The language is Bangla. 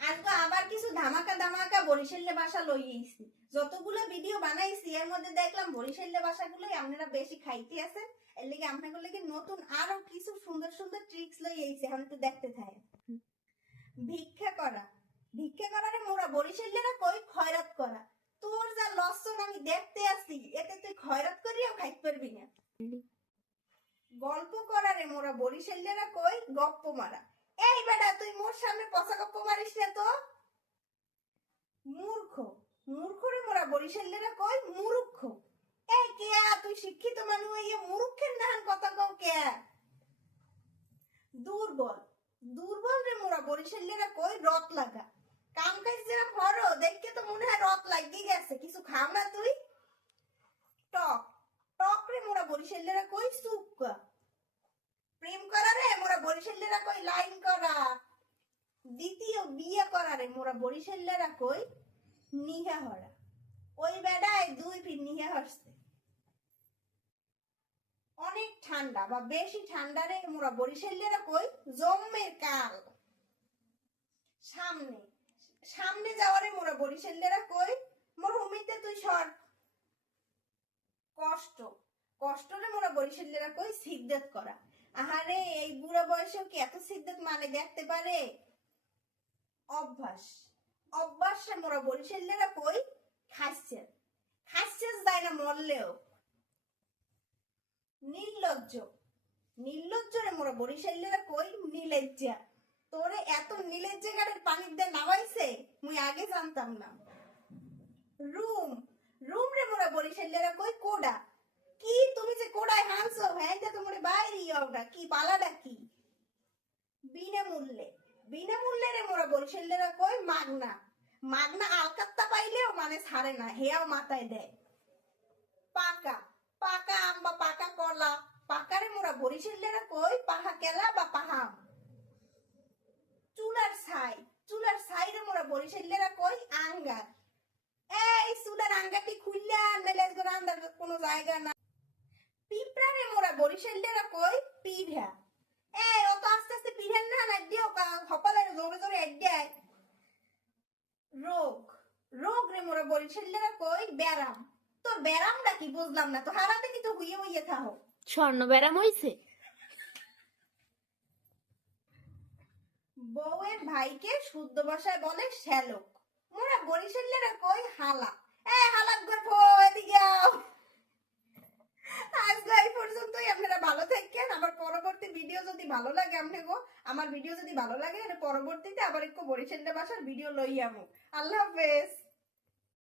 আজকে আবার কিছু ধামাকা ধামাকা বরিশালের ভাষা লইয়েছি। যতগুলো ভিডিও বানাইছি এর মধ্যে দেখলাম বরিশালের ভাষাগুলোই আপনারা বেশি খাইতে আছেন। এর লিগে আপনাদের লাগি নতুন আরো কিছু সুন্দর সুন্দর ট্রিক্স লইয়েছি, এখন একটু দেখতে থাকেন। ভিক্ষা করা, ভিক্ষা করারে মোরা বরিশালেরা কই খয়রাত করা। তোর যা লক্ষণ আমি দেখতে আসি, এতে তুই খয়রাত করিয়াও খাইতে পারবি না। গল্প করারে মোরা বরিশালেরা কই গপ্প মারা। এই বেটা তুই মোর সামনে পচা গপ্প মারিস না তো। মূর্খ, মূর্খরে মোরা বরিশালেরা কই মুরুক্ষ। এই কে তুই শিক্ষিত মানুষ এই মুরুক্ষের নাহান কথা কও কে। দুর্বল, দুর্বল রে মোরা বরিশালেরা কই রত লাগা। কাম কাজ যারা করো দেখে তো মনে হয় রত লাগি গেছে, কিছু খাও না তুই। টক, টক রে মোরা বরিশালেরা কই সুক্কা। প্রেম করা রে মোরা বরিশালেরা কই লাইন করা। দ্বিতীয় বিয়ে করা রে মোরা বরিশালেরা কই নিহা হরা। ওই বেড়ায় দুই ফির নিহা হরছে। অনেক ঠান্ডা বা বেশি ঠান্ডা রে মোরা বরিশালেরা কই জম্মের কাল। সামনে, সামনে যাওয়ারে মোরা বরিশালেরা কই মরহুমিতে তুই সর। কষ্ট, কষ্টরে মোরা বরিশালেরা কই সিদ্ধাত করা। আহারে এই বুড়া বয়সেও কি এত সিদ্ধাত মানে দেখতে পারে। অভ্যাস, অভ্যাসে মোরা বরিশালেরা কই খাচ্ছে, খাচ্ছে যায় না মরলেও। নির্লজ্জ, নির্লজ্জরে মোরা বরিশালেরা কই নিলজ্জা। তোরে এত নিলজ্জা গাড়ির পানির দিয়ে নামাইছে মুই আগে জানতাম না। রুম, রুম রে মোরা বরিশালেরা কই কোডা। কি তুমি যে কোডায় হানছো হ্যাঁ তোমার বাইরে ওটা কি পালাটা কি। বিনামূল্যে, বিনামূল্যে রে মোরা বরিশালেরা কই মাগনা। মাগনা আলকাত্তা পাইলেও মানে ছাড়ে না, হেয়াও মাথায় দেয়। পাকা, পাকা আম বা পাকা কলা, পাকারে মোরা বরিশালেরা কই পাহা কেলা বা পাহাম। চুলার ছাই, চুলার ছাই রে মোরা বরিশালেরা কই আঙ্গার। এই চুলার আঙ্গারটি খুললা মেলে রান্দার কোনো জায়গা না। পিঁপড়া রে মোরা বরিশালেরা কই পিঢ়া। এই অত আস্তে আস্তে পিঢ়েন না নাইডিও কপালে জোরে জোরে এড্ডায়। রোগ, রোগ রে মোরা বরিশালেরা কই ব্যারাম। তোর ব্যারামটা কি বুঝলাম না তো, হারাতে কি তো হুইয়ে হুইয়ে থাকো। স্বর্ণ ব্যারাম হইছে। বউয়ের ভাইকে শুদ্ধ ভাষায় বলে শ্যালক। মোরা বরিশালেরা কই হালা। এ হালাক গর্ভ এদিকে আও। আজকে এই পর্যন্তই, আপনারা ভালো থাকেন। আমার পরবর্তী ভিডিও যদি ভালো লাগে আপনাকে, আমার ভিডিও যদি ভালো লাগে পরবর্তীতে আবার একটু বরিশালের ভাষার ভিডিও লই আমু। আল্লাহ হাফেজ।